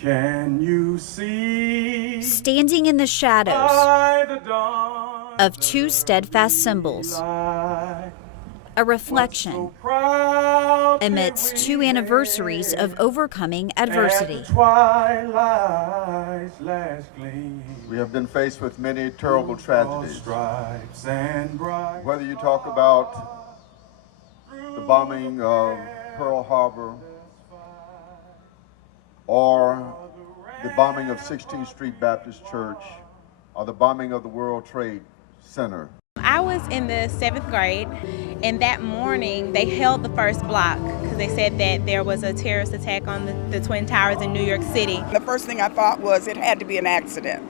Can you see? Standing in the shadows of two steadfast symbols, a reflection amidst two anniversaries of overcoming adversity. We have been faced with many terrible tragedies. Whether you talk about the bombing of Pearl Harbor or the bombing of 16th Street Baptist Church or the bombing of the World Trade Center. I was in the 7th grade, and that morning they held the first block because they said that there was a terrorist attack on the Twin Towers in New York City. The first thing I thought was it had to be an accident.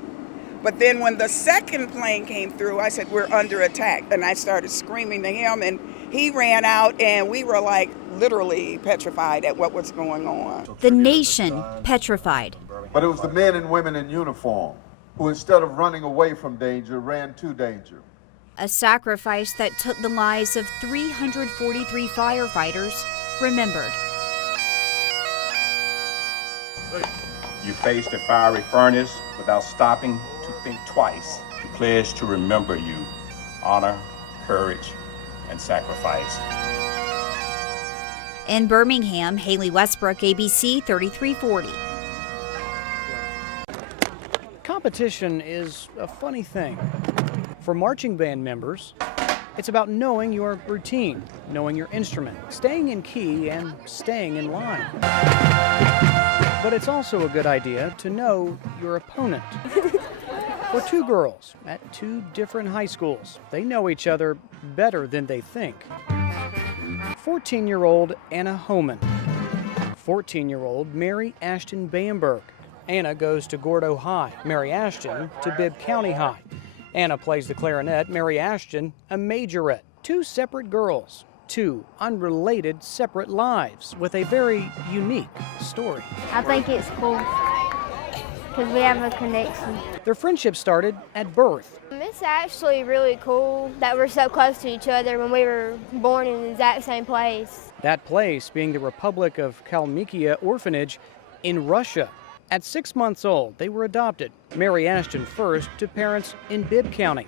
But then when the second plane came through, I said, we're under attack. And I started screaming to him, and he ran out, and we were like literally petrified at what was going on. The nation petrified. But it was the men and women in uniform who, instead of running away from danger, ran to danger. A sacrifice that took the lives of 343 firefighters remembered. You faced a fiery furnace without stopping to think twice. You pledged to remember you, honor, courage, and sacrifice. In Birmingham, Haley Westbrook, ABC 3340. Competition is a funny thing. For marching band members, it's about knowing your routine, knowing your instrument, staying in key, and staying in line. But it's also a good idea to know your opponent. For two girls at two different high schools, they know each other better than they think. 14-year-old Anna Homan, 14-year-old Mary Ashton Bamberg. Anna goes to Gordo High, Mary Ashton to Bibb County High. Anna plays the clarinet, Mary Ashton a majorette. Two separate girls, two unrelated separate lives with a very unique story. I think it's cool because we have a connection. Their friendship started at birth. It's actually really cool that we're so close to each other when we were born in the exact same place. That place being the Republic of Kalmykia Orphanage in Russia. At 6 months old, they were adopted. Mary Ashton first to parents in Bibb County.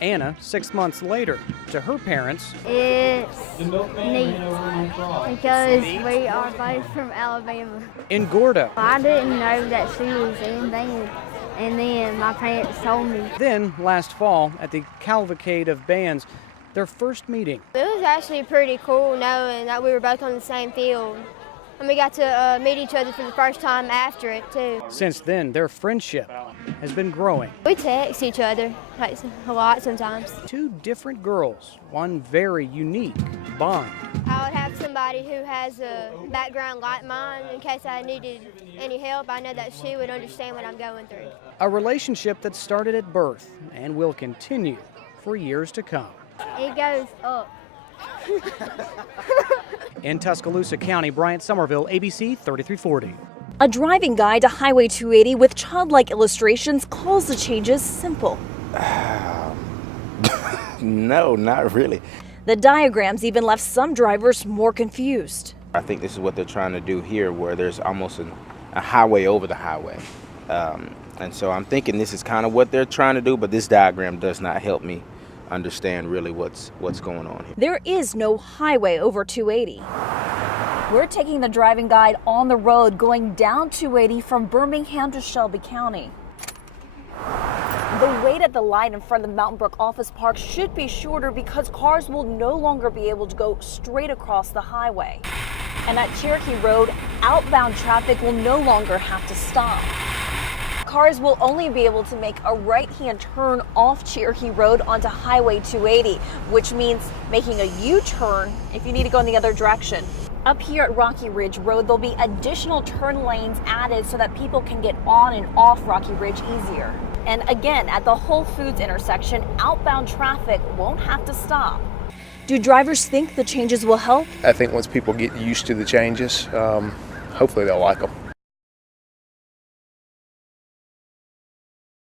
Anna 6 months later to her parents. It's neat because we are both from Alabama. In Gordo. I didn't know that she was in band, and then my parents told me. Then last fall at the Cavalcade of Bands, their first meeting. It was actually pretty cool knowing that we were both on the same field. And we got to meet each other for the first time after it, too. Since then, their friendship has been growing. We text each other like a lot sometimes. Two different girls, one very unique bond. I would have somebody who has a background like mine in case I needed any help. I know that she would understand what I'm going through. A relationship that started at birth and will continue for years to come. It goes up. In Tuscaloosa County, Bryant Somerville, ABC 3340. A driving guide to Highway 280 with childlike illustrations calls the changes simple. No, not really. The diagrams even left some drivers more confused. I think this is what they're trying to do here, where there's almost a highway over the highway. And so I'm thinking this is kind of what they're trying to do, but this diagram does not help me understand really what's going on here. There is no highway over 280. We're taking the driving guide on the road going down 280 from Birmingham to Shelby County. The wait at the light in front of the Mountain Brook Office Park should be shorter because cars will no longer be able to go straight across the highway. And at Cherokee Road, outbound traffic will no longer have to stop. Cars will only be able to make a right-hand turn off Cherokee Road onto Highway 280, which means making a U-turn if you need to go in the other direction. Up here at Rocky Ridge Road, there'll be additional turn lanes added so that people can get on and off Rocky Ridge easier. And again, at the Whole Foods intersection, outbound traffic won't have to stop. Do drivers think the changes will help? I think once people get used to the changes, hopefully they'll like them.